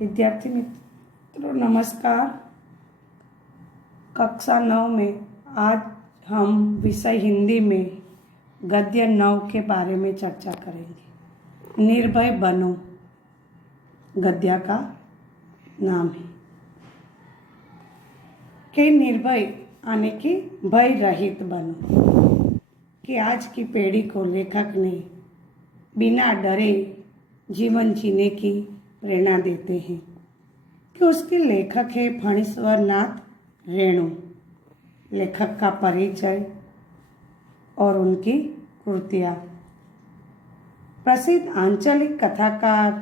विद्यार्थी मित्रों नमस्कार। कक्षा 9 में आज हम विषय हिंदी में गद्य 9 के बारे में चर्चा करेंगे। निर्भय बनो गद्य का नाम है कि निर्भय यानी कि भय रहित बनो। कि आज की पीढ़ी को लेखक ने बिना डरे जीवन जीने की प्रेरणा देते हैं कि उसके लेखक है फणीश्वर नाथ रेणु। लेखक का परिचय और उनकी कृतियाँ। प्रसिद्ध आंचलिक कथाकार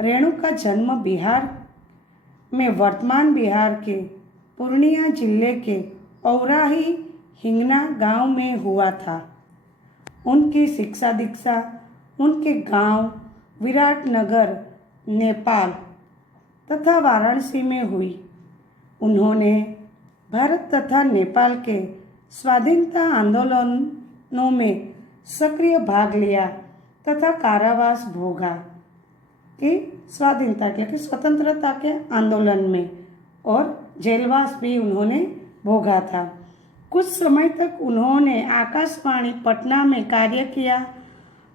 रेणु का जन्म बिहार में वर्तमान बिहार के पूर्णिया जिले के औराही हिंगना गांव में हुआ था। उनकी शिक्षा दीक्षा उनके गांव विराटनगर नेपाल तथा वाराणसी में हुई। उन्होंने भारत तथा नेपाल के स्वाधीनता आंदोलनों में सक्रिय भाग लिया तथा कारावास भोगा कि स्वाधीनता के स्वतंत्रता के आंदोलन में, और जेलवास भी उन्होंने भोगा था। कुछ समय तक उन्होंने आकाशवाणी पटना में कार्य किया।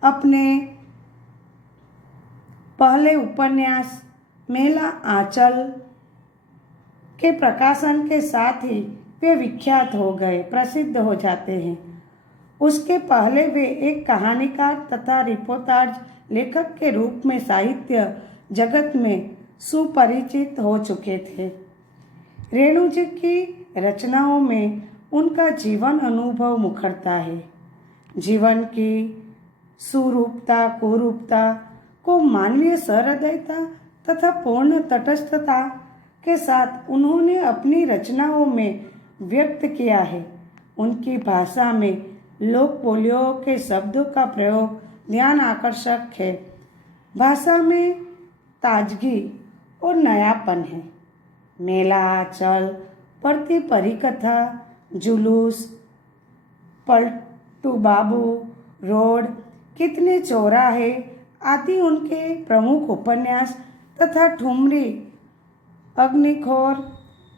अपने पहले उपन्यास मेला आंचल के प्रकाशन के साथ ही वे विख्यात हो गए, प्रसिद्ध हो जाते हैं। उसके पहले वे एक कहानीकार तथा रिपोर्टाज लेखक के रूप में साहित्य जगत में सुपरिचित हो चुके थे। रेणु जी की रचनाओं में उनका जीवन अनुभव मुखरता है। जीवन की सुरूपता कुरूपता को मानवीय सहृदयता तथा पूर्ण तटस्थता के साथ उन्होंने अपनी रचनाओं में व्यक्त किया है। उनकी भाषा में लोक बोलियों के शब्दों का प्रयोग ध्यान आकर्षक है। भाषा में ताजगी और नयापन है। मेला आंचल, पढ़ती परिकथा, जुलूस, पलटू बाबू, रोड, कितने चौराहे आदि उनके प्रमुख उपन्यास तथा ठुमरी, अग्निखोर,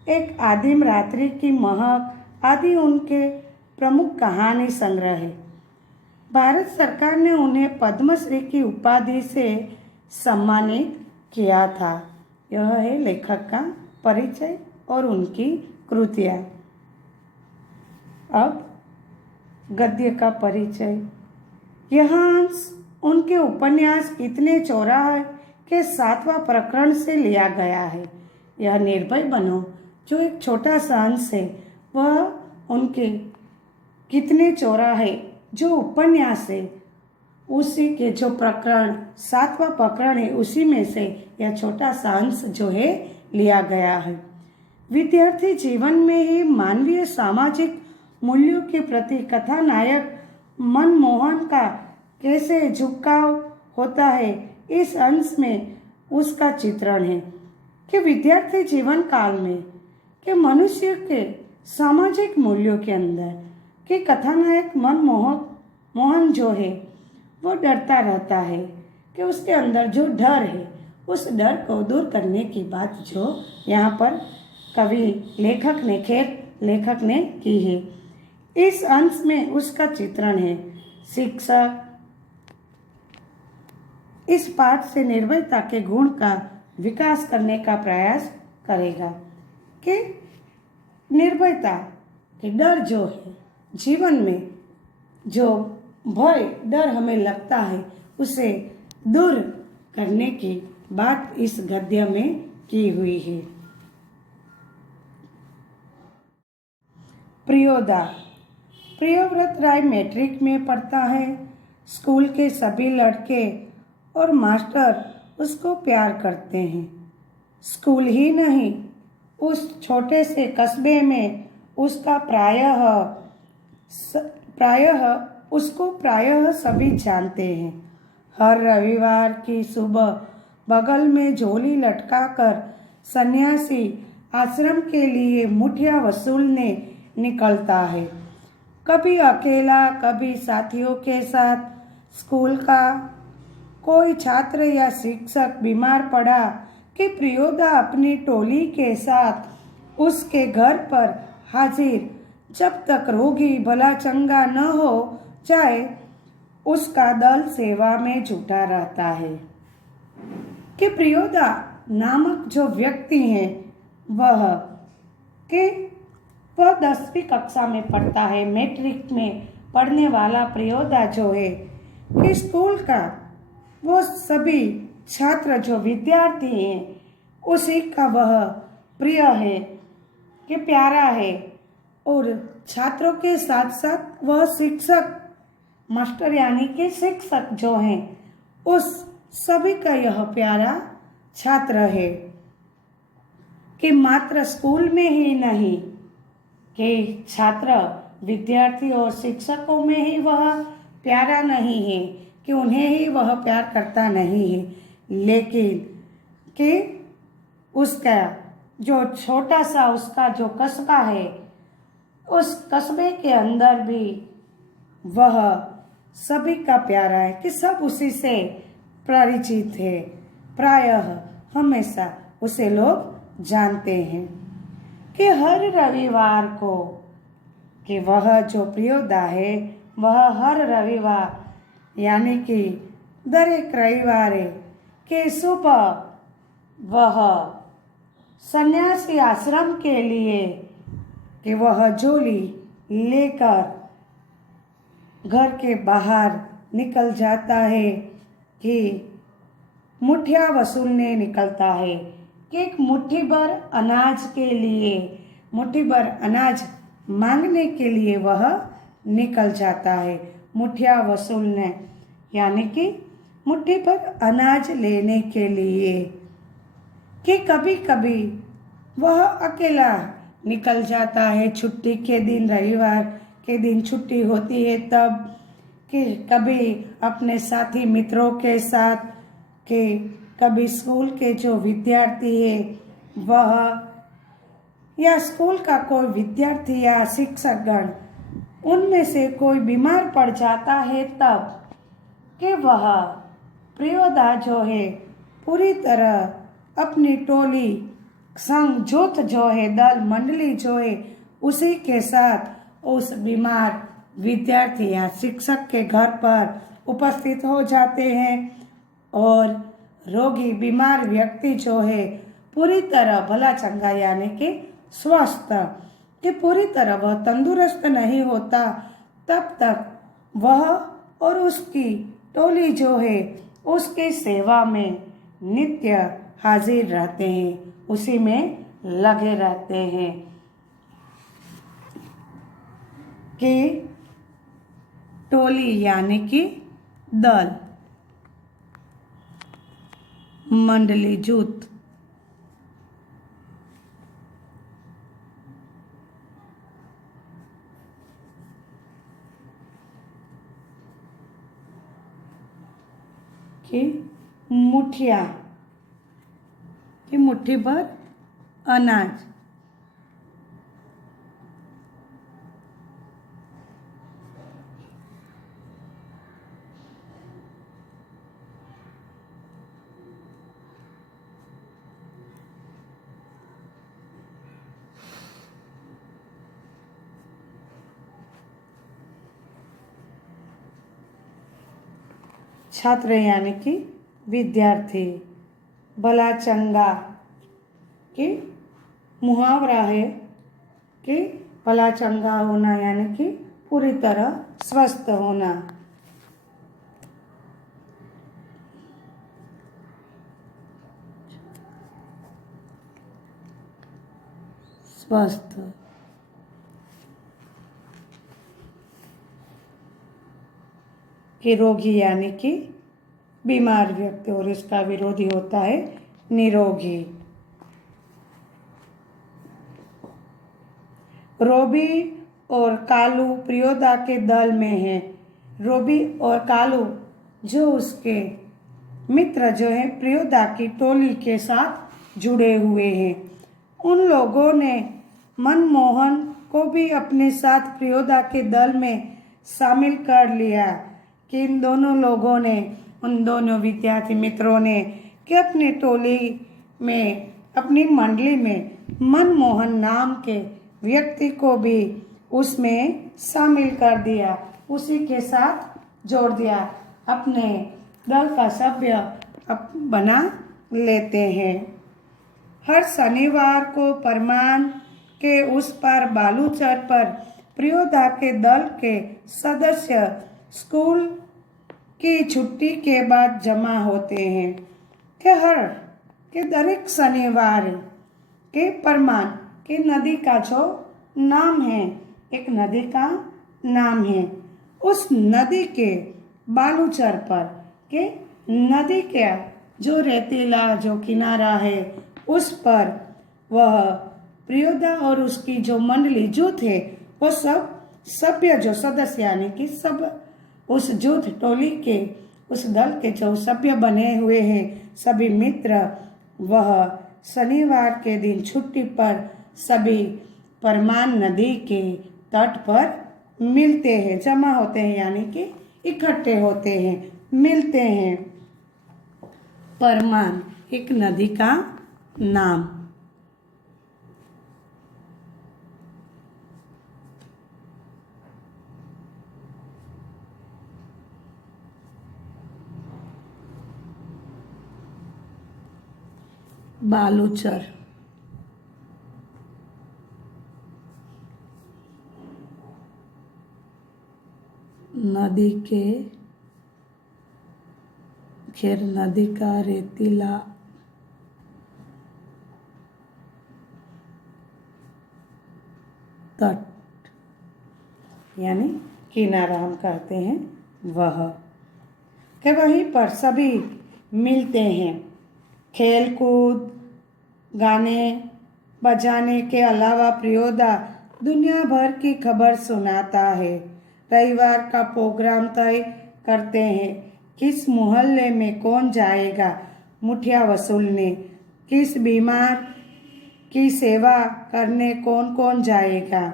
एक आदिम रात्रि की महक आदि उनके प्रमुख कहानी संग्रह है। भारत सरकार ने उन्हें पद्मश्री की उपाधि से सम्मानित किया था। यह है लेखक का परिचय और उनकी कृतियाँ। अब गद्य का परिचय। यहाँ उनके उपन्यास कितने चौराहे के 7वां प्रकरण से लिया गया है। यह निर्भय बनो जो एक छोटा सा अंश है, वह उनके कितने चौराहे जो उपन्यास है उसी के जो प्रकरण 7वां प्रकरण है उसी में से यह छोटा सा अंश जो है लिया गया है। विद्यार्थी जीवन में ही मानवीय सामाजिक मूल्यों के प्रति कथानायक मनमोहन का कैसे झुकाव होता है, इस अंश में उसका चित्रण है कि विद्यार्थी जीवन काल में कि मनुष्य के सामाजिक मूल्यों के अंदर कि कथानायक मनमोहन जो है वो डरता रहता है कि उसके अंदर जो डर है उस डर को दूर करने की बात जो यहाँ पर कवि लेखक ने की है। इस अंश में उसका चित्रण है। शिक्षक इस पाठ से निर्भयता के गुण का विकास करने का प्रयास करेगा कि निर्भयता कि डर जो है जीवन में जो भय डर हमें लगता है उसे दूर करने की बात इस गद्य में की हुई है। प्रियोदा। प्रियव्रत राय मैट्रिक में पढ़ता है। स्कूल के सभी लड़के और मास्टर उसको प्यार करते हैं। स्कूल ही नहीं, उस छोटे से कस्बे में उसका प्रायः सभी जानते हैं। हर रविवार की सुबह बगल में झोली लटकाकर सन्यासी आश्रम के लिए मुठिया वसूलने निकलता है। कभी अकेला, कभी साथियों के साथ। स्कूल का कोई छात्र या शिक्षक बीमार पड़ा कि प्रियोदा अपनी टोली के साथ उसके घर पर हाजिर जब तक रोगी भला चंगा न हो जाए उसका दल सेवा में जुटा रहता है। कि प्रियोदा नामक जो व्यक्ति है वह 10वीं कक्षा में पढ़ता है। मैट्रिक में पढ़ने वाला प्रियोदा जो है कि स्कूल का वो सभी छात्र जो विद्यार्थी हैं उसी का वह प्रिय है कि प्यारा है, और छात्रों के साथ साथ वह शिक्षक मास्टर यानी कि शिक्षक जो हैं उस सभी का यह प्यारा छात्र है। कि मात्र स्कूल में ही नहीं कि छात्र विद्यार्थी और शिक्षकों में ही वह प्यारा नहीं है कि उन्हें ही वह प्यार करता नहीं है, लेकिन कि उसका जो छोटा सा उसका जो कस्बा है उस कस्बे के अंदर भी वह सभी का प्यारा है कि सब उसी से परिचित है। प्रायः हमेशा उसे लोग जानते हैं। कि हर रविवार को कि वह जो प्रियोदा है वह हर रविवार यानी कि दरेक रविवार के सुबह वह सन्यासी आश्रम के लिए कि वह झोली लेकर घर के बाहर निकल जाता है कि मुठिया वसूलने निकलता है कि एक मुट्ठी भर अनाज के लिए मुट्ठी भर अनाज मांगने के लिए वह निकल जाता है। मुठिया वसूलने यानी कि मुट्ठी भर अनाज लेने के लिए। कि कभी कभी वह अकेला निकल जाता है छुट्टी के दिन, रविवार के दिन छुट्टी होती है तब। कि कभी अपने साथी मित्रों के साथ, कि कभी स्कूल के जो विद्यार्थी है वह या स्कूल का कोई विद्यार्थी या शिक्षकगण उनमें से कोई बीमार पड़ जाता है तब कि वह प्रियोदा जो है पूरी तरह अपनी टोली संग जोत जो है दल मंडली जो है उसी के साथ उस बीमार विद्यार्थी या शिक्षक के घर पर उपस्थित हो जाते हैं, और रोगी बीमार व्यक्ति जो है पूरी तरह भला चंगा यानी कि स्वस्थ कि पूरी तरह वह तंदुरुस्त नहीं होता तब तक वह और उसकी टोली जो है उसकी सेवा में नित्य हाजिर रहते हैं, उसी में लगे रहते हैं। कि टोली यानी कि दल, मंडली जूथ। कि मुठिया कि मुट्ठी भर अनाज। छात्र यानी कि विद्यार्थी। भला चंगा कि मुहावरा है कि भला चंगा होना यानी कि पूरी तरह स्वस्थ होना। स्वस्थ कि रोगी यानी कि बीमार व्यक्ति, और इसका विरोधी होता है निरोगी। रोबी और कालू प्रियोदा के दल में है। रोबी और कालू जो उसके मित्र जो है प्रियोदा की टोली के साथ जुड़े हुए हैं। उन लोगों ने मनमोहन को भी अपने साथ प्रियोदा के दल में शामिल कर लिया कि इन दोनों लोगों ने, उन दोनों विद्यार्थी मित्रों ने कि अपनी टोली में अपनी मंडली में मनमोहन नाम के व्यक्ति को भी उसमें शामिल कर दिया, उसी के साथ जोड़ दिया, अपने दल का सभ्य बना लेते हैं। हर शनिवार को परमान के उस पार बालूचर पर प्रियोदा के दल के सदस्य स्कूल की छुट्टी के बाद जमा होते हैं कि दरेक शनिवार के परमान के नदी का जो नाम है, एक नदी का नाम है, उस नदी के बालूचर पर के नदी के जो रेतीला जो किनारा है उस पर वह प्रियोदा और उसकी जो मंडली जुट है वो सब सभ्य जो सदस्य यानी कि सब उस जुट टोली के उस दल के जो सभ्य बने हुए हैं सभी मित्र वह शनिवार के दिन छुट्टी पर सभी परमान नदी के तट पर मिलते हैं, जमा होते हैं यानी कि इकट्ठे होते हैं, मिलते हैं। परमान एक नदी का नाम। बालूचर नदी के खेर नदी का रेतीला तट यानी किनारा हम कहते हैं वह कि वहीं पर सभी मिलते हैं। खेल कूद गाने बजाने के अलावा प्रियोदा दुनिया भर की खबर सुनाता है। रविवार का प्रोग्राम तय करते हैं, किस मोहल्ले में कौन जाएगा मुठिया वसूलने, किस बीमार की सेवा करने कौन कौन जाएगा,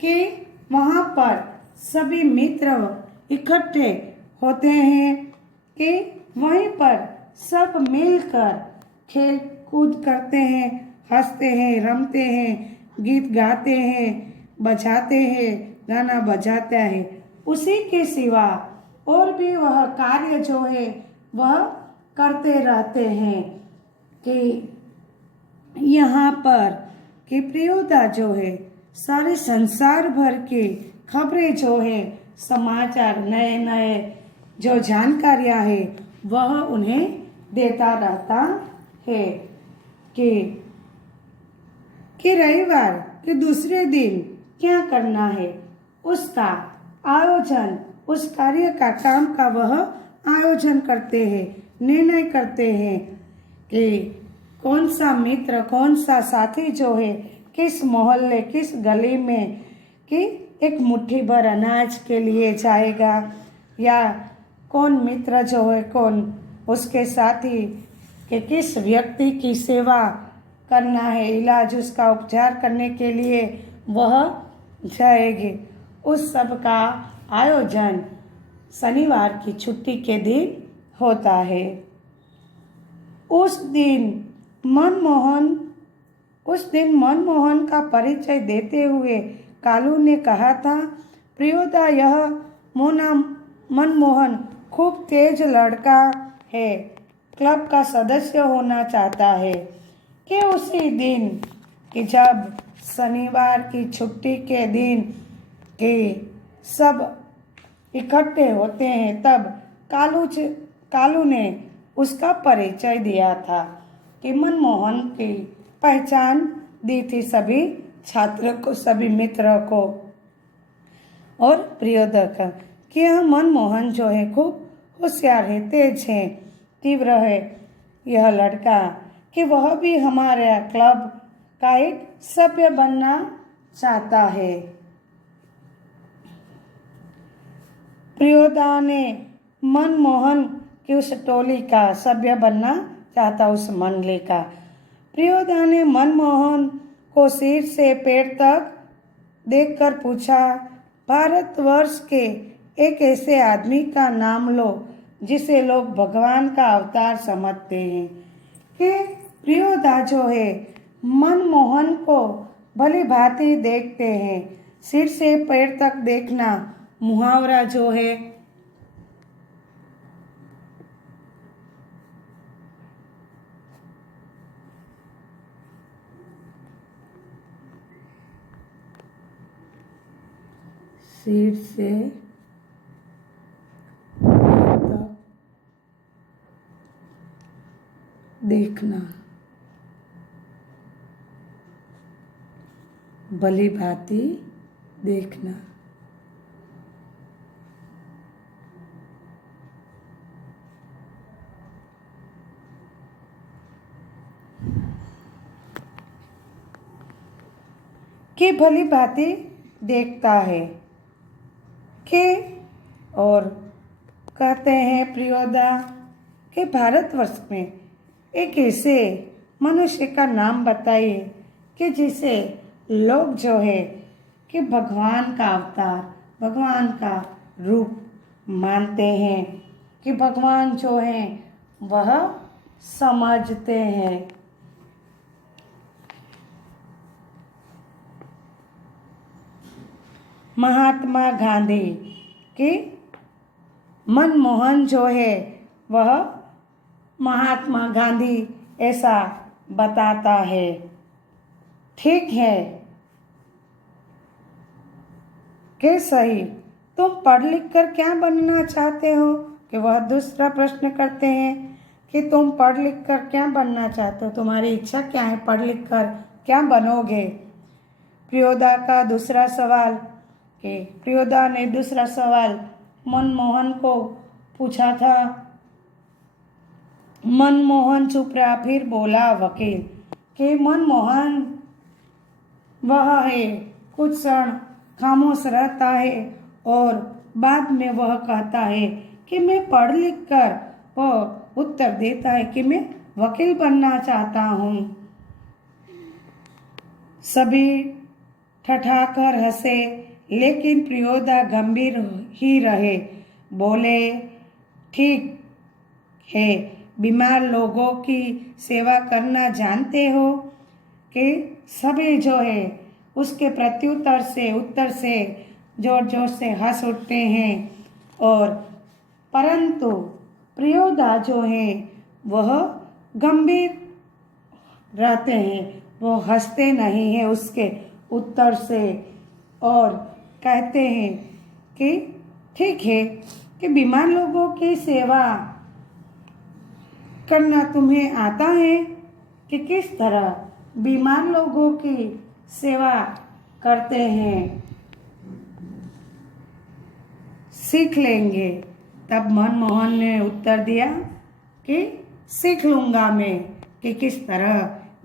कि वहाँ पर सभी मित्र इकट्ठे होते हैं कि वहीं पर सब मिलकर खेल कूद करते हैं, हंसते हैं, रमते हैं, गीत गाते हैं, बजाते हैं, गाना बजाता है। उसी के सिवा और भी वह कार्य जो है वह करते रहते हैं कि यहाँ पर कि प्रियोदा जो है सारे संसार भर की खबरें जो है समाचार नए नए जो जानकारियाँ है वह उन्हें देता रहता है कि रविवार के दूसरे दिन क्या करना है उसका आयोजन, उस कार्य का काम का वह आयोजन करते हैं, निर्णय करते हैं कि कौन सा मित्र कौन सा साथी जो है किस मोहल्ले किस गली में कि एक मुट्ठी भर अनाज के लिए जाएगा, या कौन मित्र जो है कौन उसके साथी कि किस व्यक्ति की सेवा करना है, इलाज उसका उपचार करने के लिए वह जाएगी। उस सब का आयोजन शनिवार की छुट्टी के दिन होता है। उस दिन मनमोहन का परिचय देते हुए कालू ने कहा था, प्रियोदा यह मनमोहन खूब तेज लड़का है, क्लब का सदस्य होना चाहता है। कि उसी दिन कि जब शनिवार की छुट्टी के दिन कि सब इकट्ठे होते हैं तब कालू ने उसका परिचय दिया था कि मनमोहन की पहचान दी थी सभी छात्र को, सभी मित्र को और प्रियोदा का कि यह मनमोहन जो है खूब होशियार है, तेज है, तीव्र है यह लड़का, कि वह भी हमारे क्लब का एक सभ्य बनना चाहता है। प्रियोदा ने मनमोहन की उस टोली का सभ्य बनना चाहता, उस मंडली का। प्रियोदा ने मनमोहन को सिर से पैर तक देखकर पूछा, भारतवर्ष के एक ऐसे आदमी का नाम लो जिसे लोग भगवान का अवतार समझते हैं। कि प्रियोदा जो है मनमोहन को भली भांति देखते हैं। सिर से पैर तक देखना मुहावरा जो है सिर से पैर तक देखना भली भांति देखना। कि भली भांति देखता है कि और कहते हैं प्रियोदा कि भारतवर्ष में एक ऐसे मनुष्य का नाम बताइए कि जिसे लोग जो है कि भगवान का अवतार, भगवान का रूप मानते हैं, कि भगवान जो है वह समझते हैं। महात्मा गांधी कि मनमोहन जो है वह महात्मा गांधी ऐसा बताता है। ठीक है कि सही, तुम पढ़ लिख कर क्या बनना चाहते हो? कि वह दूसरा प्रश्न करते हैं कि तुम पढ़ लिख कर क्या बनना चाहते हो, तुम्हारी इच्छा क्या है, पढ़ लिख कर क्या बनोगे? प्रियोदा का दूसरा सवाल कि प्रियोदा ने दूसरा सवाल मनमोहन को पूछा था। मनमोहन चुप रहा, फिर बोला वकील कि मनमोहन वह है कुछ क्षण खामोश रहता है और बाद में वह कहता है कि मैं पढ़ लिख कर, वह उत्तर देता है कि मैं वकील बनना चाहता हूँ। सभी ठठाकर हंसे, लेकिन प्रियोदा गंभीर ही रहे। बोले ठीक है, बीमार लोगों की सेवा करना जानते हो? कि सभी जो है उसके प्रत्युत्तर से उत्तर से जोर जोर से हंस उठते हैं। और परंतु प्रियोदा जो है वह गंभीर रहते हैं, वो हंसते नहीं हैं उसके उत्तर से और कहते हैं कि ठीक है कि बीमार लोगों की सेवा करना तुम्हें आता है? कि किस तरह बीमार लोगों की सेवा करते हैं, सीख लेंगे। तब मनमोहन ने उत्तर दिया कि सीख लूँगा मैं कि किस तरह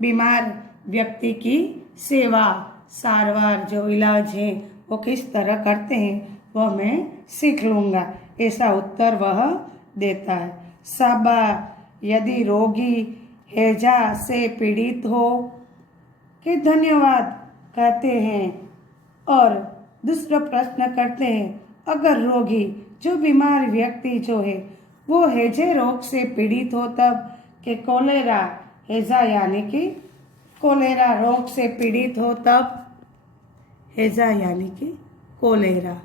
बीमार व्यक्ति की सेवा, सारवार जो इलाज है वो किस तरह करते हैं, वह मैं सीख लूँगा, ऐसा उत्तर वह देता है। साबा, यदि रोगी हैजा से पीड़ित हो? कि धन्यवाद कहते हैं और दूसरा प्रश्न करते हैं, अगर रोगी जो बीमार व्यक्ति जो है वो हैजे रोग से पीड़ित हो तब? कि कोलेरा, हैजा यानी कि कोलेरा रोग से पीड़ित हो तब, हैजा यानी कि कोलेरा।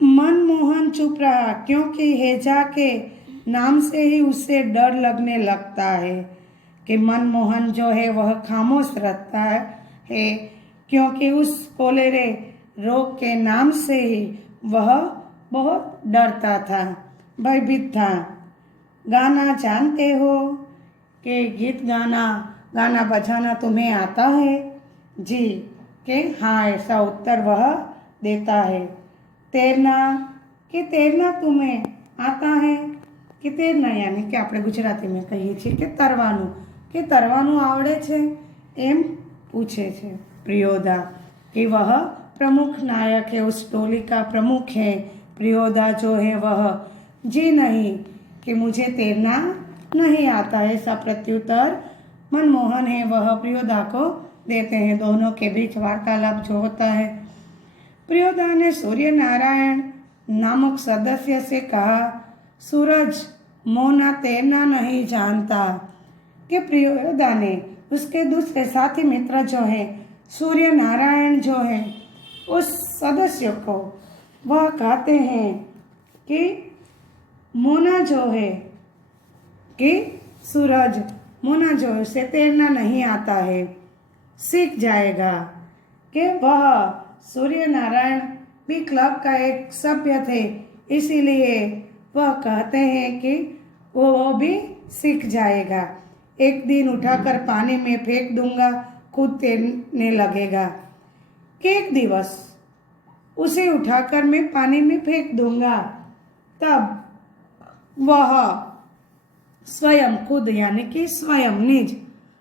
मनमोहन चुप रहा, क्योंकि हैजा के नाम से ही उसे डर लगने लगता है। कि मनमोहन जो है वह खामोश रहता है क्योंकि उस कोलेरे रोग के नाम से ही वह बहुत डरता था, भयभीत था। गाना जानते हो? कि गीत गाना बजाना तुम्हें आता है? जी। कि हाँ, ऐसा उत्तर वह देता है। तैरना? कि तैरना तुम्हें आता है? कि तैरना यानी कि આપણે ગુજરાતીમાં કહીએ છીએ કે તરવાનું, કે તરવાનું આવડે છે એમ पूछे છે प्रियोदा। कि वह प्रमुख नायक है, उस टोली का प्रमुख है। प्रियोदा जो है वह जी नहीं, कि मुझे तैरना नहीं आता, ऐसा प्रत्युत्तर मनमोहन है वह प्रियोदा को देते हैं। दोनों के बीच वार्तालाप जो होता है। प्रियोदा ने सूर्य नारायण नामक सदस्य से कहा, सूरज मोना तैरना नहीं जानता। कि प्रियोदा ने उसके दूसरे साथी मित्र जो है सूर्य नारायण जो है उस सदस्य को वह कहते हैं कि मोना जो है कि सूरज मोना जो है उसे तैरना नहीं आता है, सीख जाएगा। कि वह सूर्य नारायण भी क्लब का एक सभ्य थे, इसीलिए वह कहते हैं कि वो भी सीख जाएगा। एक दिन उठाकर पानी में फेंक दूंगा, खुद तैरने लगेगा। कि एक दिवस उसे उठाकर मैं पानी में फेंक दूंगा, तब वह स्वयं खुद यानी कि स्वयं निज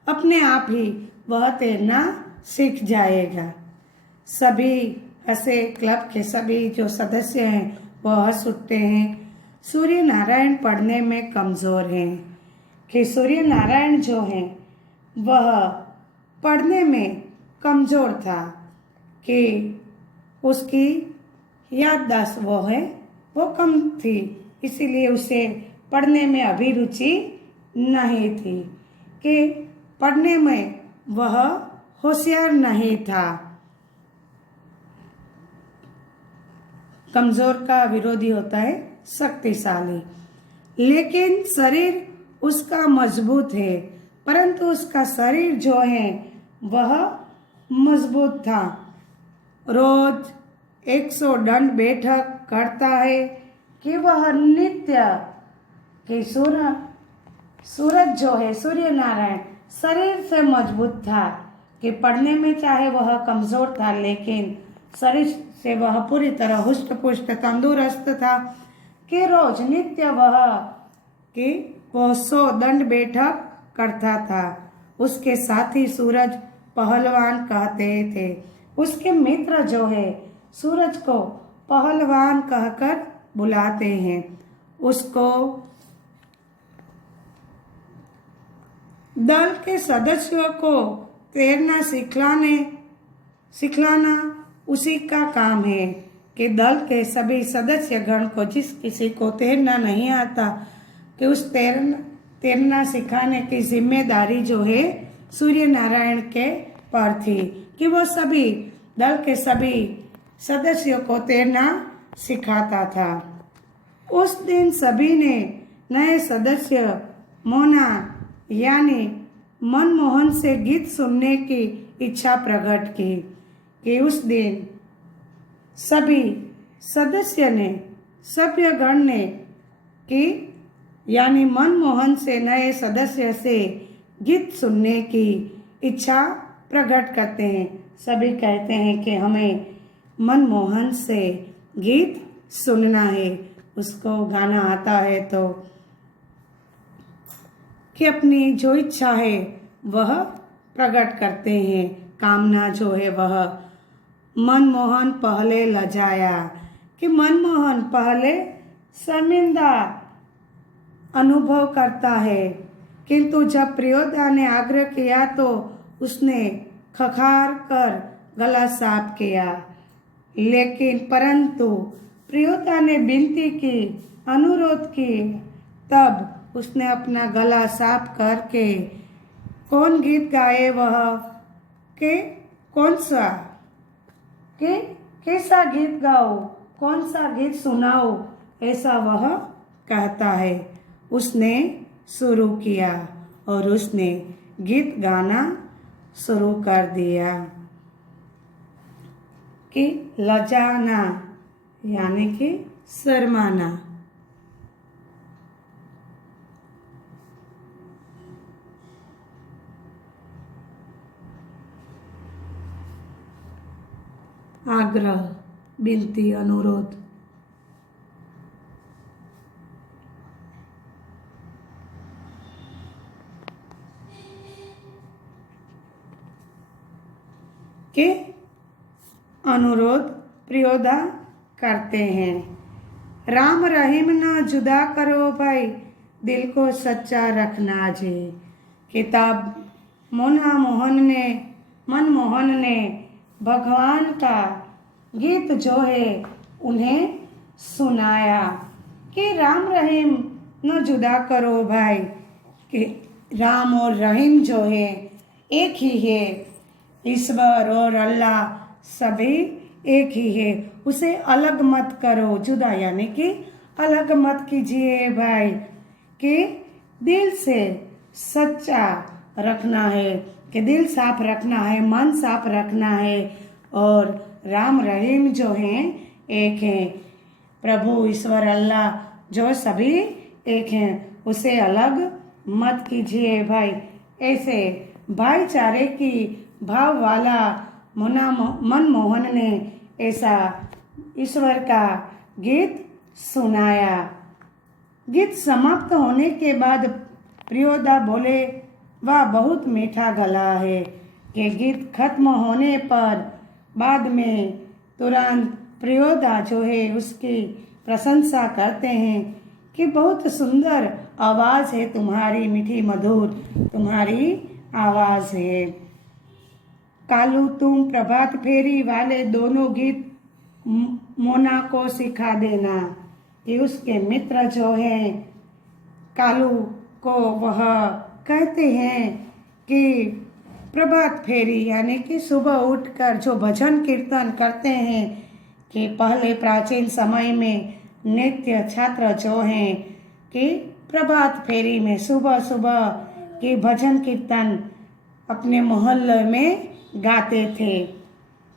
अपने आप ही वह तैरना सीख जाएगा। सभी हंसे। क्लब के सभी जो सदस्य हैं वह हंस उठते हैं। सूर्य नारायण पढ़ने में कमज़ोर हैं। कि सूर्य नारायण जो हैं वह पढ़ने में कमज़ोर था, कि उसकी याददाश्त वो कम थी, इसीलिए उसे पढ़ने में अभिरुचि नहीं थी। कि पढ़ने में वह होशियार नहीं था। कमज़ोर का विरोधी होता है शक्तिशाली। लेकिन शरीर उसका मजबूत है, परंतु उसका शरीर जो है वह मजबूत था। रोज 100 दंड बैठक करता है। कि वह नित्य कि सूरज जो है सूर्य नारायण शरीर से मजबूत था। कि पढ़ने में चाहे वह कमज़ोर था, लेकिन शरीर से वह पूरी तरह हुष्ट पुष्ट तंदुरुस्त था। कि रोज नित्य वह 100 दंड बैठक करता था। उसके साथी सूरज पहलवान कहते थे। उसके मित्र जो है सूरज को पहलवान कहकर बुलाते हैं। उसको दल के सदस्यों को तैरना सिखलाना उसी का काम है। कि दल के सभी सदस्य गण को जिस किसी को तैरना नहीं आता, कि उस तैरना सिखाने की जिम्मेदारी जो है सूर्य नारायण के पर थी। कि वो सभी दल के सभी सदस्यों को तैरना सिखाता था। उस दिन सभी ने नए सदस्य मोना यानी मनमोहन से गीत सुनने की इच्छा प्रकट की। कि उस दिन सभी सभ्यगण ने कि यानी मनमोहन से नए सदस्य से गीत सुनने की इच्छा प्रकट करते हैं। सभी कहते हैं कि हमें मनमोहन से गीत सुनना है, उसको गाना आता है, तो कि अपनी जो इच्छा है वह प्रकट करते हैं। कामना जो है वह मनमोहन पहले लजाया। कि मनमोहन पहले शर्मिंदा अनुभव करता है, किंतु जब प्रियोदा ने आग्रह किया तो उसने खखार कर गला साफ किया। लेकिन परंतु प्रियोदा ने विनती की, अनुरोध की, तब उसने अपना गला साफ करके कौन गीत गाए वह के कौन सा के कैसा गीत गाओ, कौन सा गीत सुनाओ, ऐसा वह कहता है। उसने शुरू किया और उसने गीत गाना शुरू कर दिया। कि लजाना यानी कि शर्माना। आग्रह, विनती, अनुरोध। के अनुरोध प्रियोदा करते हैं। राम रहीम न जुदा करो भाई, दिल को सच्चा रखना जी। किताब मनमोहन ने भगवान का गीत जो है उन्हें सुनाया कि राम रहीम न जुदा करो भाई, कि राम और रहीम जो है एक ही है, ईश्वर और अल्लाह सभी एक ही है, उसे अलग मत करो, जुदा यानी कि अलग मत कीजिए भाई, कि दिल से सच्चा रखना है, कि दिल साफ रखना है, मन साफ रखना है, और राम रहीम जो हैं एक हैं, प्रभु ईश्वर अल्लाह जो सभी एक हैं, उसे अलग मत कीजिए भाई। ऐसे भाईचारे की भाव वाला मनमोहन ने ऐसा ईश्वर का गीत सुनाया। गीत समाप्त होने के बाद प्रियोदा बोले, वाह बहुत मीठा गला है, कि गीत खत्म होने पर बाद में तुरंत प्रियोदा जो है उसकी प्रशंसा करते हैं कि बहुत सुंदर आवाज़ है तुम्हारी, मीठी मधुर तुम्हारी आवाज़ है। कालू तुम प्रभात फेरी वाले दोनों गीत मोना को सिखा देना, कि उसके मित्र जो हैं कालू को वह कहते हैं कि प्रभात फेरी यानी कि सुबह उठकर जो भजन कीर्तन करते हैं, कि पहले प्राचीन समय में नित्य छात्र जो हैं कि प्रभात फेरी में सुबह सुबह के भजन कीर्तन अपने मोहल्ले में गाते थे,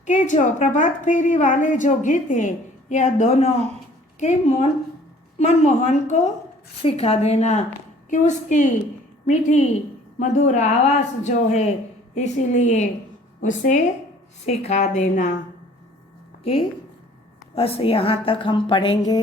कि जो प्रभात फेरी वाले जो गीत है यह दोनों के मनमोहन को सिखा देना, कि उसकी मीठी मधुर आवाज़ जो है इसीलिए उसे सिखा देना। कि बस यहाँ तक हम पढ़ेंगे।